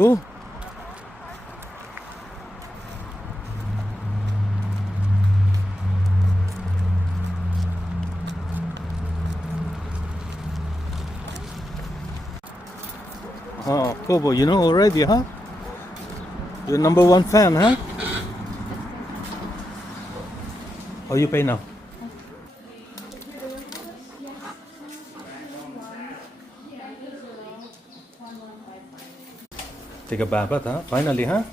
go. Oh, Kubo, you know already, huh? You're number one fan, huh? Oh, you pay now. Take a bath, huh? Finally, huh?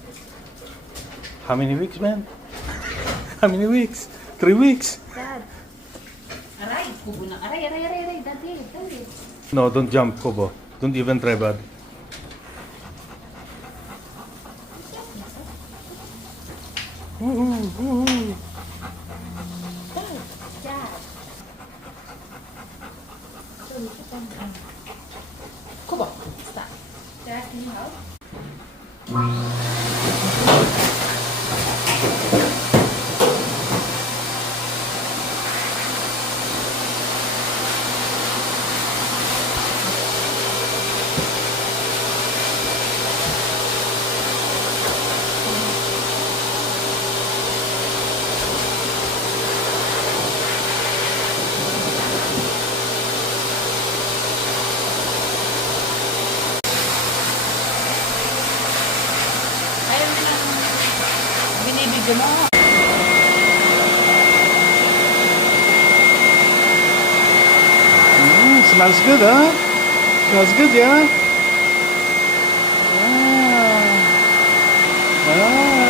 How many weeks, man? How many weeks? 3 weeks? Dad. Aray, kubo na. Aray. Daddy. No, don't jump, Kubo. Don't even try, bud. Dad. Kubo, stop. Dad, can you help? Ayaw na lang. Binibigyo mo. Smells good, huh? Smells good, yeah? Ah.